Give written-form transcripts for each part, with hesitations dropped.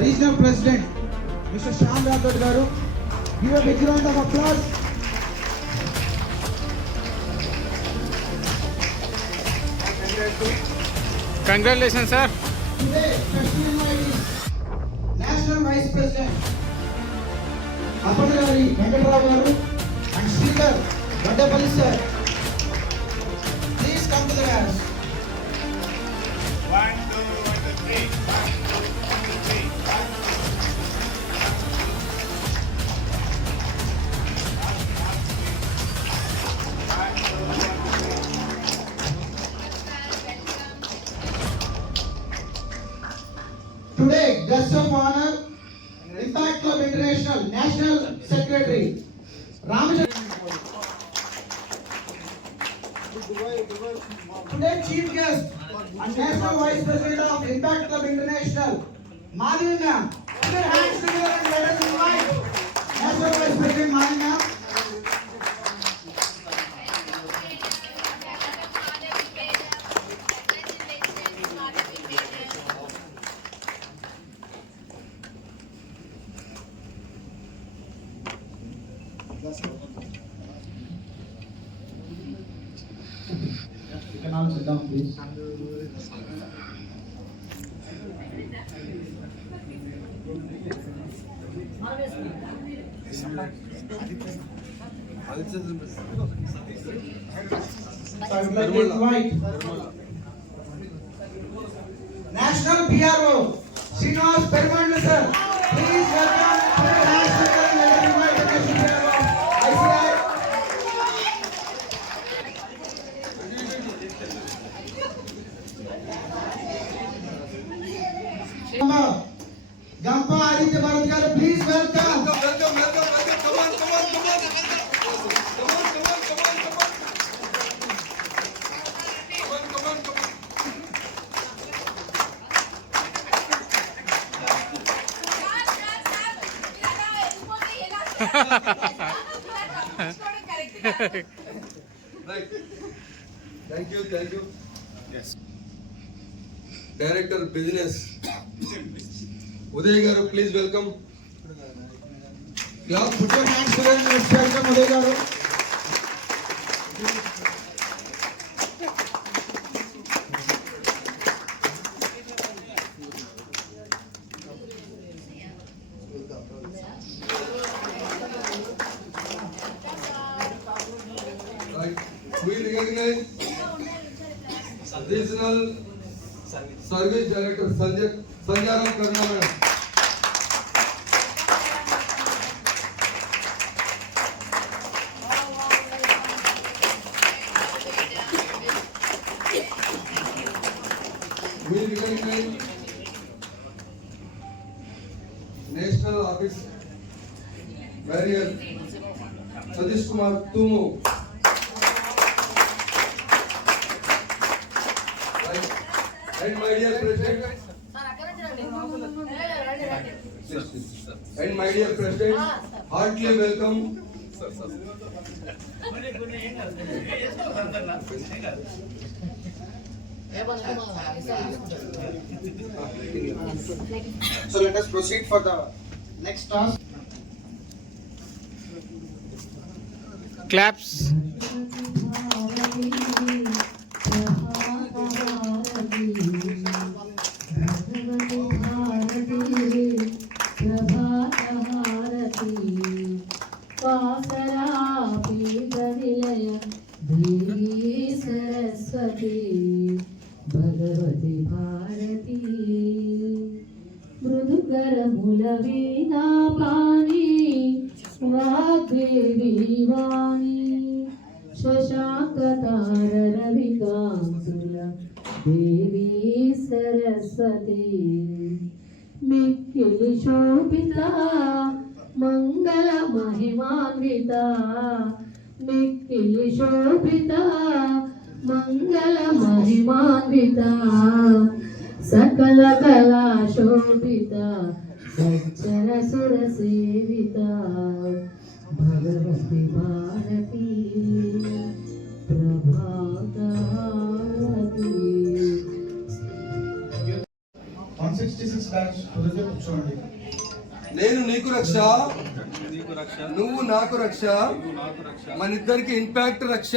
regional president, Mr. Shyam Rathod garu. Give a big round of applause. Congratulations, sir. Today, special invitee, National Vice President, Appadagari Venkatrao garu and Speaker Vaddapalli sir. Please come to the dais. 1, 2, 3. 1, 2, 3. Today, guest of honor, Impact Club International National Secretary, Ramachandran. Today, Chief Guest and National Vice President of Impact Club International, Malini ma'am. Put your hands together and let us invite National Vice President Malini ma'am. You can all sit down, please. So I would like to invite National PRO, Srinivas Perumandu sir. Please welcome. Put your hands together and let us invite the National PRO, ICI. Gampa Aditya Bharat garu, please welcome. Right. Thank you. Yes. Director Business, Uday garu, please welcome. Clap, put your hands together and let's welcome Uday garu. Right. We recognize Regional Service Director Sanjaram Karna madam. We recognize National Office Barrier Satish Kumar Tumu. And my dear President, heartily welcome. So let us proceed for the next task. Claps. Bhagwati भारती मृदुकरमुल वीणा पाणी वाग्देवी वाणी शशांकतार रविकांतुल देवी सरस्वती मिक्किली शोभिता मंगल महिमान्विता मिक्किली शोभिता मंगल महिमान्विता सकल कला शोभिता सज्जन सुर सेविता भगवती भारती प्रभात भारती 166 బ్యాచ్ కుదిరితే కూర్చోండి. నేను నీకు రక్ష, నువ్వు నాకు రక్ష, మన ఇద్దరికి ఇంపాక్ట్ రక్ష.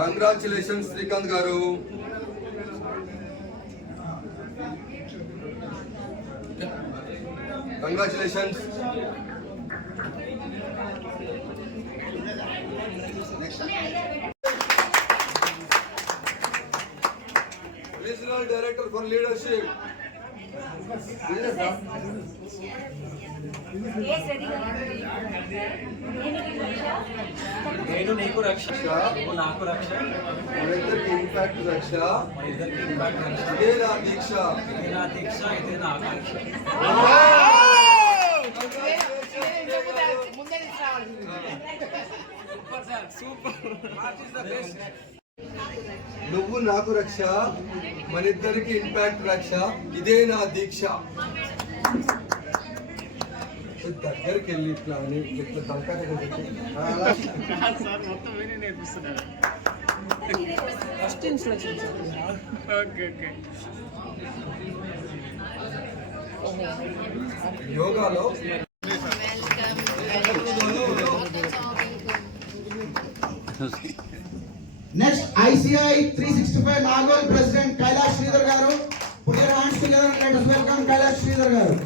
కంగ్రాచులేషన్స్ శ్రీకాంత్ గారు. Congratulations. Regional director for leadership. నేను నీకు రక్ష, నువ్వు నాకు రక్ష, మనిద్దరికి ఇంపాక్ట్ రక్ష. మన ఇద్దరికి ఇంపాక్ట్ రక్ష. ఇదే నా దీక్ష, ఇదే నా దీక్ష, ఇదే నా ఆకాంక్ష. నువ్వు నాకు రక్ష, మనిద్దరికి ఇంపాక్ట్ రక్ష, ఇదే నా దీక్ష. దగ్గరికి వెళ్ళి ఇట్లా అని ఇట్లా తలకాయ సార్ మొత్తం వేరే నేర్పిస్తున్నారు. Okay okay. యోగాలో next ICI 365 Nagole president Kailash Sridhar గారు. Put your hands together and let us welcome Kailash Sridhar గారు.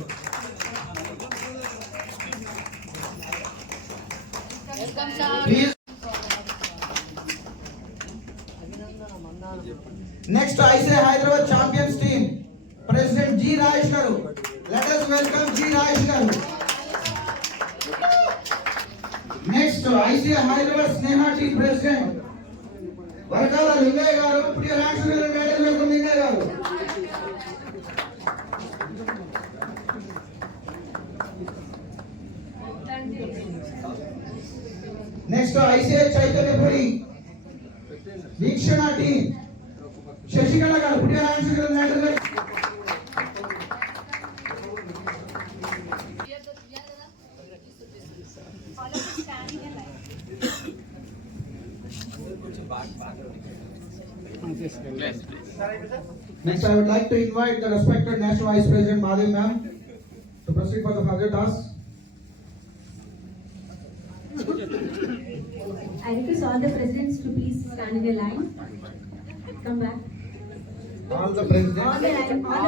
Please. Next ICI Hyderabad Champions team President G Rajesh garu. Let us welcome G Rajesh garu. Next ICI Hyderabad Sneha team President Varakala Lingay garu. Put your hands together and let us welcome Lingay garu. Next ICI Chaitanya Puri Vikshana team Shashikala garu. Put your hands together and let us welcome. Next, I would like to invite the respected National Vice President Madhavi Ma'am to proceed for the further task. I request all the presidents to please stand in a line. Come back. All the presidents All the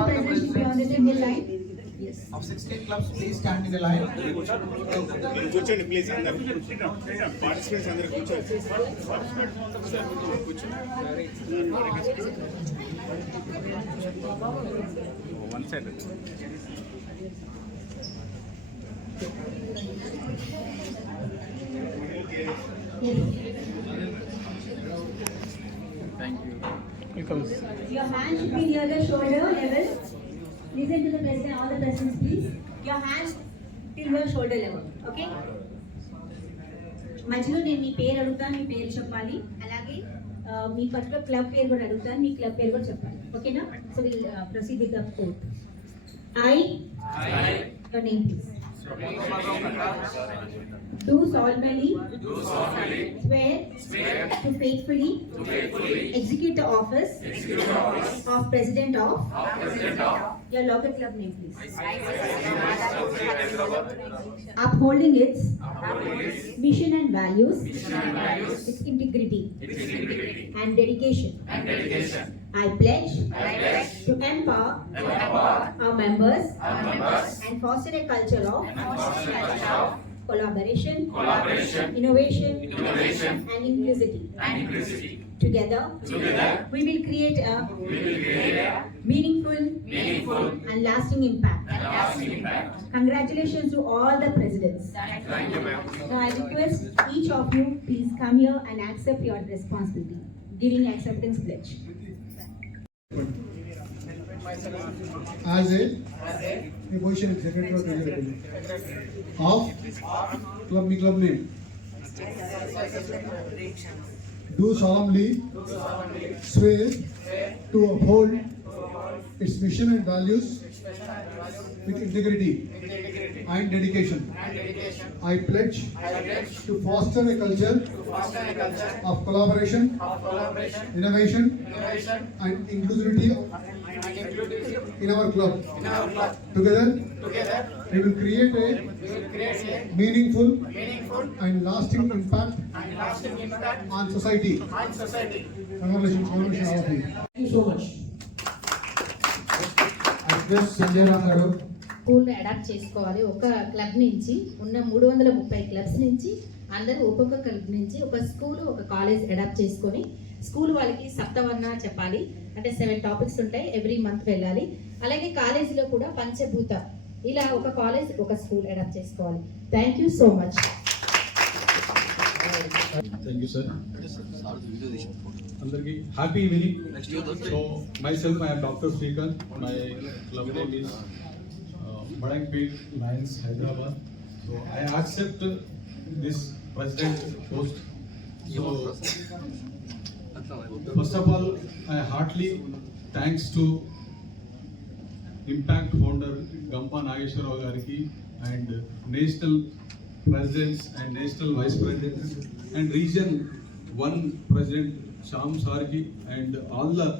presidents should be on the single line. Yes. of 16 clubs, please stand in a line. కూర్చోండి ప్లీజ్ అందరూ. పార్టిసిపెంట్స్ అందరూ కూర్చోండి. One side. Thank you. Your hand should be near the shoulder level. Listen to the president, all the presidents please. Your hands till your shoulder level. Okay? మధ్యలో నేను మీ పేరు అడుగుతాను, మీ పేరు చెప్పాలి. అలాగే మీ పర్టికులర్ క్లబ్ పేరు కూడా అడుగుతాను, మీ క్లబ్ పేరు కూడా చెప్పాలి. ఓకేనా? So will proceed with the code. I your name please. Do solemnly swear to faithfully execute the office of President of your local club name please. Upholding its mission and values, its integrity and dedication. I pledge to empower our members and foster a culture of collaboration, innovation, and inclusivity. Together, we will create a meaningful and lasting impact. Congratulations to all the presidents. Now I request each of you please come here and accept your responsibility. Giving acceptance pledge. As a position of secretary or treasurer of club name. Do solemnly swear to uphold its mission and values with integrity. and dedication. I pledge to foster a culture of collaboration, innovation, and inclusivity in our club. Together, we will create a meaningful and lasting impact on society. Congratulations, all of you. Thank you so much. I request Sanjay Ram garu. స్కూల్ని అడాప్ట్ చేసుకోవాలి. ఒక క్లబ్ నుంచి ఉన్న 330 క్లబ్స్ నుంచి అందరూ ఒక్కొక్క క్లబ్ నుంచి ఒక స్కూల్ ఒక కాలేజ్ అడాప్ట్ చేసుకొని స్కూల్ వాళ్ళకి సప్తవర్ణ చెప్పాలి. అంటే 7 టాపిక్స్ ఉంటాయి, ఎవ్రీ మంత్ వెళ్ళాలి. అలాగే కాలేజీలో కూడా పంచభూత ఇలా ఒక కాలేజ్ ఒక స్కూల్ అడాప్ట్ చేసుకోవాలి. Thank you so much. Thank you, sir. అందరికి happy evening. So my self I doctor Srikanth. My club name is Badankpet Lions, Hyderabad. So I accept this president post. So first of all, I heartily thanks to Impact founder Gampa Nageshwarao gariki and national presidents and national vice presidents and region 1 president Sham Sargi and all the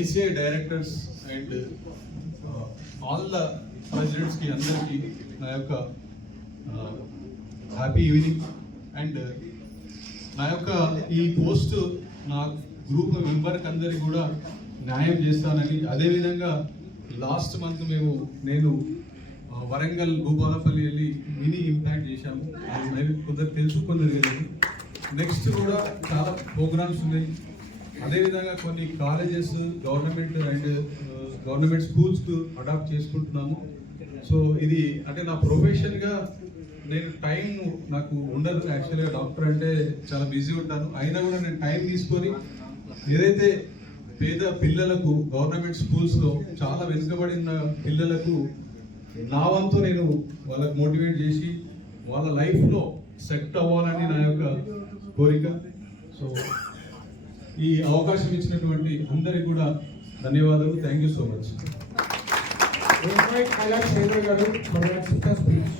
ICI directors and all the presidents ki andarki na yokka happy evening and na yokka ee post na group member ki andariki kuda న్యాయం చేస్తానని. అదేవిధంగా last month నేను వరంగల్ భూపాలపల్లి వెళ్ళి mini impact చేశాము. అది కొందరు తెలుసు, కొందరు తెలియదు. నెక్స్ట్ కూడా చాలా ప్రోగ్రామ్స్ ఉన్నాయి. అదేవిధంగా కొన్ని కాలేజెస్ గవర్నమెంట్ స్కూల్స్ అడాప్ట్ చేసుకుంటున్నాము. సో ఇది అంటే నా ప్రొఫెషన్గా నేను టైం నాకు ఉండదు. యాక్చువల్గా డాక్టర్ అంటే చాలా బిజీ ఉంటాను. అయినా కూడా నేను టైం తీసుకొని ఏదైతే పేద పిల్లలకు గవర్నమెంట్ స్కూల్స్లో చాలా వెనుకబడిన పిల్లలకు నా వంతు నేను వాళ్ళకు మోటివేట్ చేసి వాళ్ళ లైఫ్లో సెట్ అవ్వాలని నా యొక్క కోరిక. సో ఈ అవకాశం ఇచ్చినటువంటి అందరికి కూడా ధన్యవాదాలు. Thank you so much. Kailash Chandra garu for that super speech.